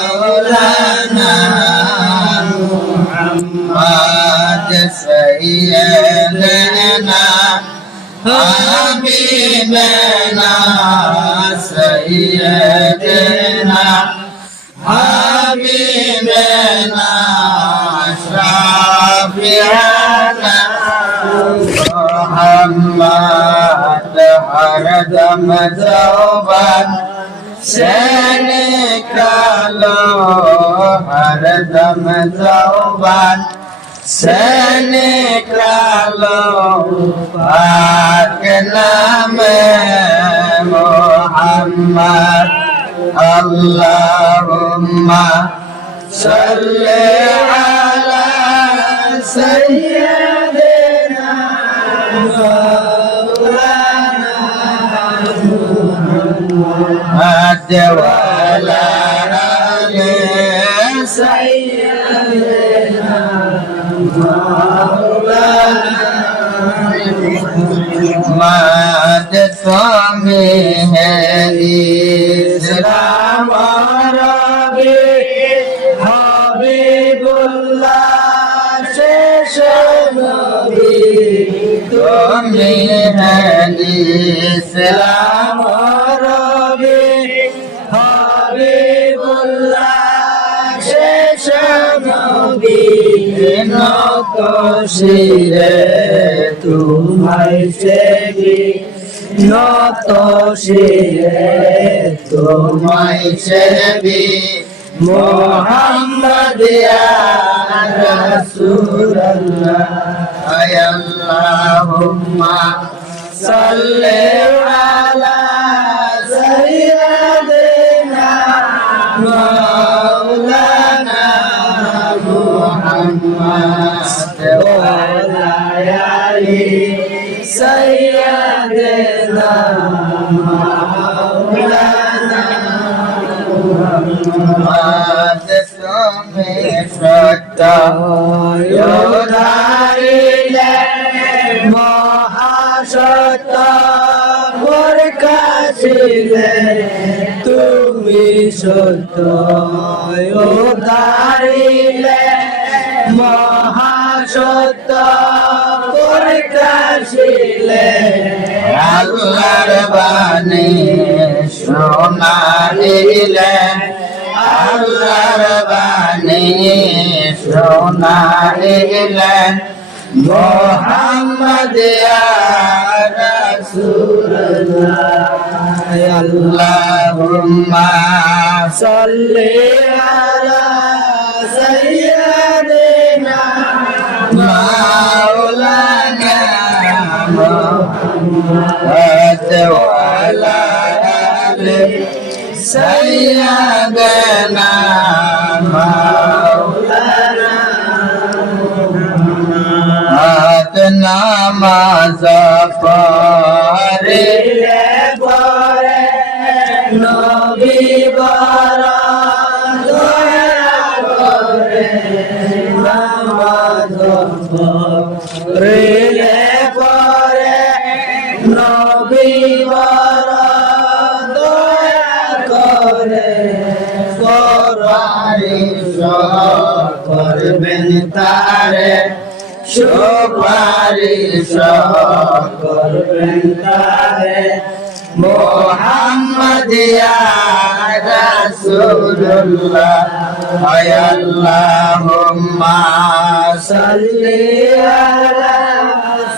مولانا محمد سيدنا حبيبنا سيدنا حبيبنا شافعنا محمد هردم توبا سنكالو هردم সনে কালো পাক নাম মোহাম্মদ আল্লাহুম্মা সাল্লি আলা সাইয়্যিদিনা মাওলানা মুহাম্মদ ওয়া मात स्वामी है। নত শিরে সেবি নত শিরে সেবি মোহাম্মদ রাসূলুল্লাহ আল্লাহুম্মা সাল্লি আলা মহাসত্য মোর কাছিলে তুমি সত্য যোধারিলে মহাসত্য আল্লাহর বাণী শোনাইলে আল্লাহর বাণী শোনাইলেন মোহাম্মদ রাসূলুল্লাহ আল্লাহুম্মা সাল্লি আলা সাইয়্যিদিনা মাওলানা وعلى آله سيدنا مولانا آتنا ما زفر করবেন তারে মোহাম্মদিয়া রাসূলুল্লাহ আয়াল্লাহুম্মা সাল্লি আলা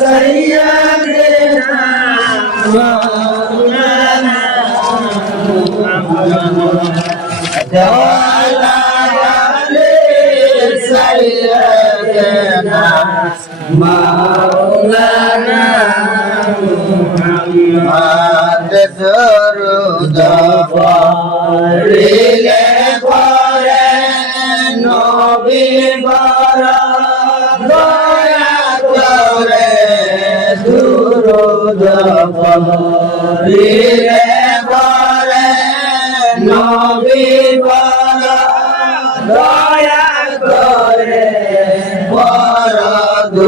সাইয়্যিদিনা মাওলানা মুহাম্মদ ওয়া আলা আলি সাইয়্যিদিনা মাওলানা মুহাম্মদ দরুদ পড়িলে পরে নবীর বারা দয়া করে দরুদ পড়িলে পরে নবীর বারা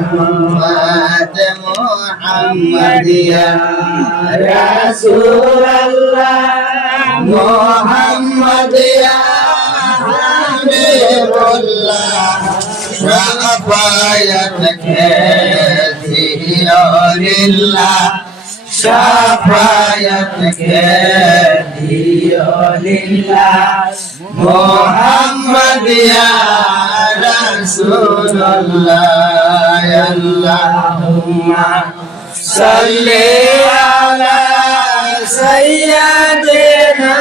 محمد محمد يا رسول الله محمد يا حبيب الله شفايتك ديار الله শাফায়াত কে দিও লিল্লাহ মুহাম্মদ ইয়া রাসূলুল্লাহ আল্লাহুম্মা সাল্লি আলা সাইয়্যিদিনা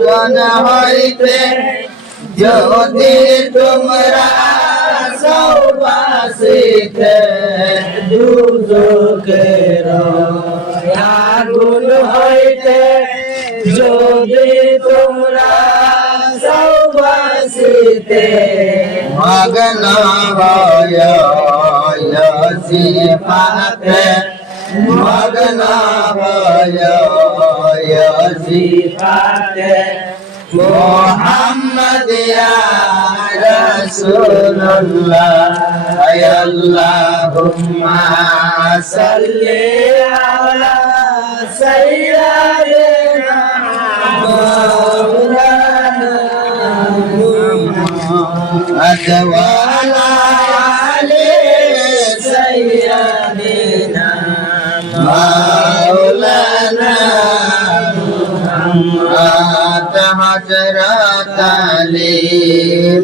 গন হইতে। যদি তোমরা সৌবাসিতে দুজকের আগুন হইতে। যদি তোমরা সৌবাসিতে মগ্ন হয় সিপাতে মগ্ন হয় সিপাতে মোহাম্মদ রাসূলুল্লাহ আল্লাহুম্মা সাল্লি আলা সাইয়্যিদিনা মাওলানা মুহাম্মদ হযরত আলী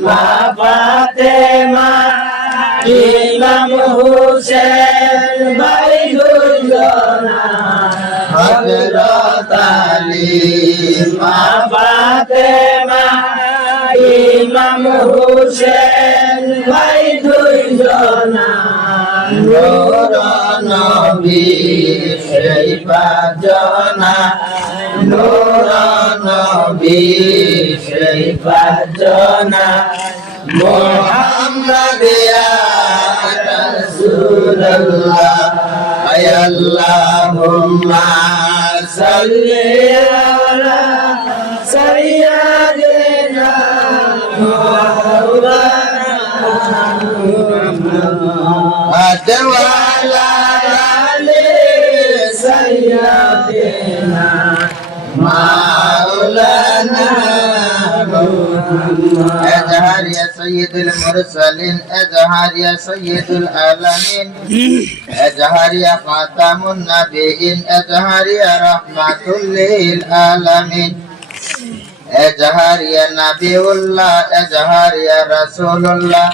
ফাতেমা ইমাম হুসেন ভাই দুজনা। হযরত আলী ফাতেমা ইমাম হুসেন ভাই দুজনা। নূর নবী সেই পাঁচজনা। হলো না নবী সেই পাঁচজনা মোহাম্মদ রাসূলুল্লাহ আল্লাহুম্মা সাল্লি আলা সাইয়্যিদিনা মাওলানা وعلى آل سيدنا مولانا اظهر يا سيد المرسلين اظهر يا سيد العالمين اظهر يا خاتم النبيين اظهر يا رحمة للعالمين اظهر يا نبي الله اظهر يا رسول الله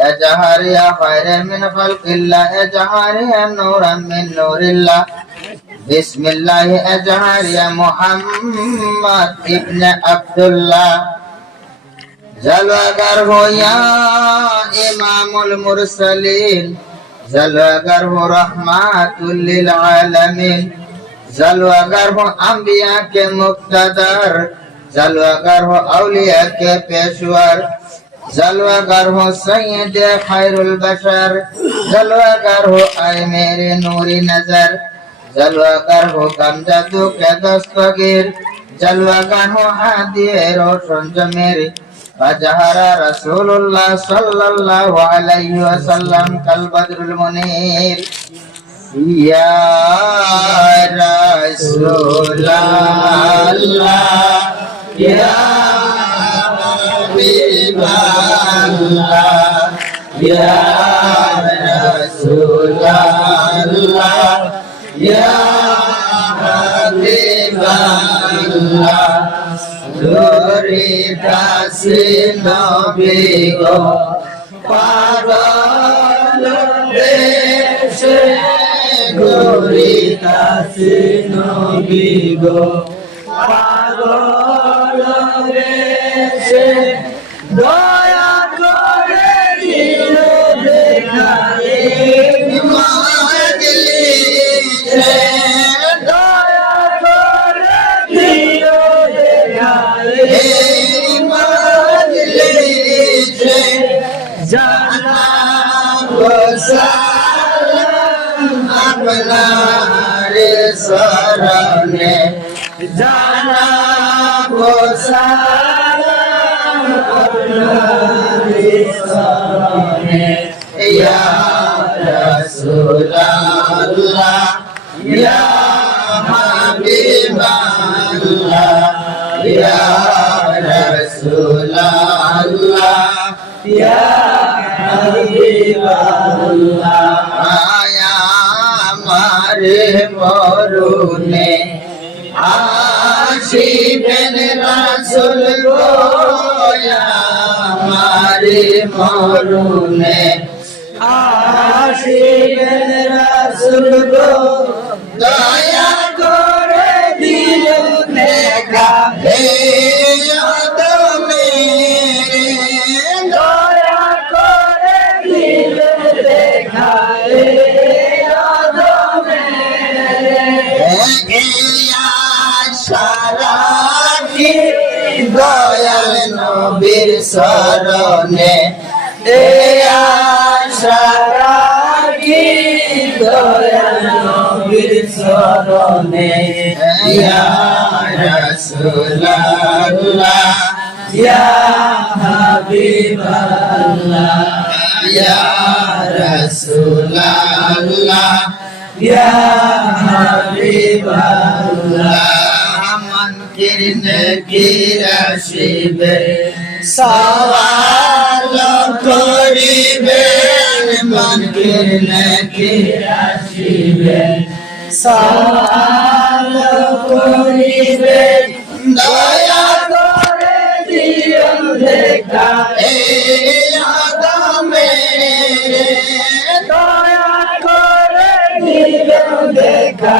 اظهر يا خير من خلق الله اظهر يا نورا من نور الله بسم الله أزهر يا محمد ابن عبد الله জলগার হইয়া ইমামুল মুরসালিন। জলগার হো রহমাতুল্লিল আলামিন। জলগার হো আম্বিয়া কে মুক্তাদার। জলগার হো আউলিয়া কে পেশওয়ার। জলগার হো সৈয়দ খায়রুল বশর। জলগার হো আই মেরে নূরি নজর। जलवा कर हो गमजा तो के दस फकीर जलवा कर हो हादिए रोशन जमेरी فجهر رسول الله صلى الله عليه وسلم كالبدر المنير يا رسول الله يا حبيب الله يا رسول হাবিবাল্লাহ দূরে কাছে নবী গো পাগল দেশে গরি কাছে নবী গো। পাগল দেশে দয়া আপনার শরণে জানা সালাম আপনার শরণে ইয়া রাসূলুল্লাহ ইয়া হাবিবাল্লাহ ইয়া রাসূলুল্লাহ ইয়া মরুনে। আসিবেন রাসুল গোয়ামারে মরুনে। আসিবেন রাসুল গো দয়া দয়াল নবীর শরণে দেয়া সারাকি দয়াল নবীর শরণে ইয়া রাসূলুল্লাহ, ইয়া হাবিবাল্লাহ, ইয়া রাসূলুল্লাহ, ইয়া হাবিবাল্লাহ। কিরনে কিরাশিবে সওয়াল করিবেন মন কিরনে কিরাশিবে সওয়াল করিবেন দয়া করে দিও দেখা এই আদমে দয়া করে দিও দেখা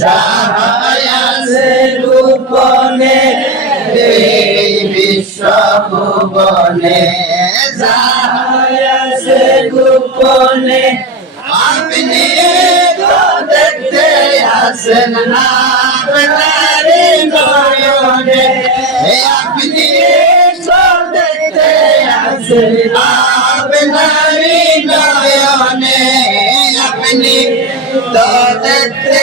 যাহায়াছে রূপনে বিশ্বভুবনে। যাহায়াছে গোপনে আপনি তো দেখতে আসেন আপনারি নয়নে, আপনি তো দেখতে আসেন আপনারি নয়নে, আপনি তো দেখতে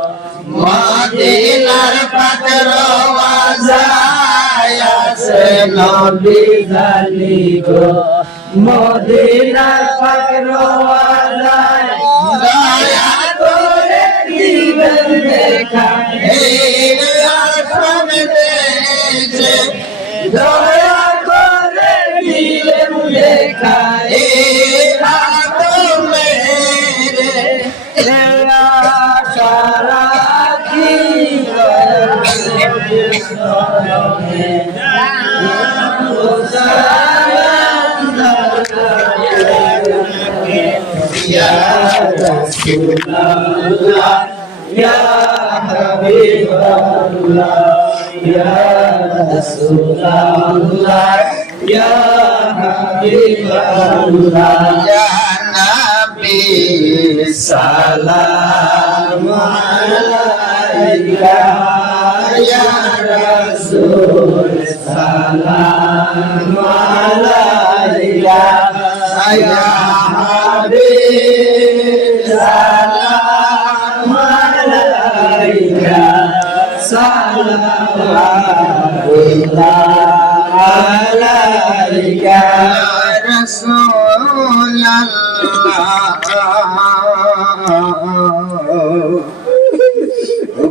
মদিনার পাত্র আয়া সে নবী সনি গো। মদিনার পাত্র দিবেন দেখা Ya Habiballah Ya Rasulullah Ya Habiballah Ya Nabi Salam Alaika عليك يا رسول الله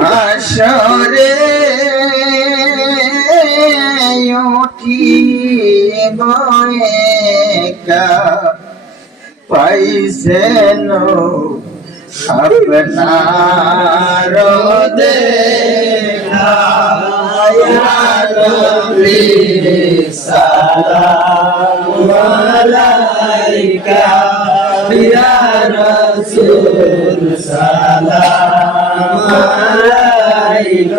হাসরে উঠিব পাইছে আপনার দেখা সালামালাইকা বিয়া রসুল সালাম। سلام عليك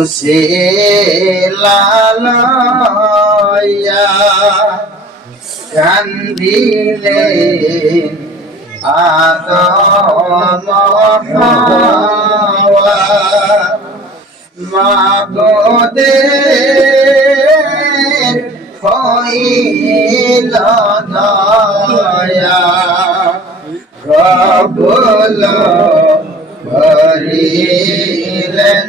উসে লালয়া কান্দিলে আদম মাগদে হইল দয়া কবুল করিলেন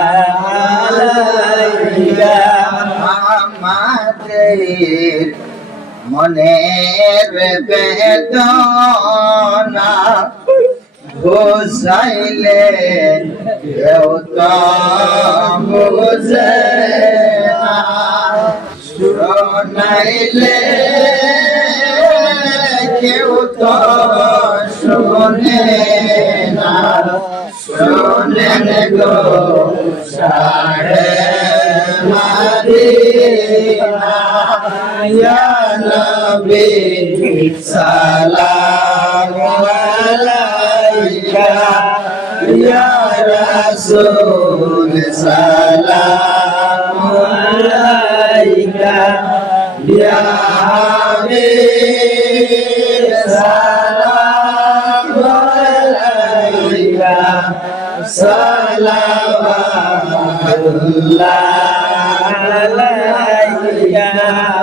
মনের বেদনা বুঝাইলে কেউ তো বুঝে না। শোনে গো সাড়ে মাদিনা ইয়া নবী সালাম আলাইকা ইয়া রাসূল সালাম আলাইকা ইয়া হাবিব সালাম আলাইকা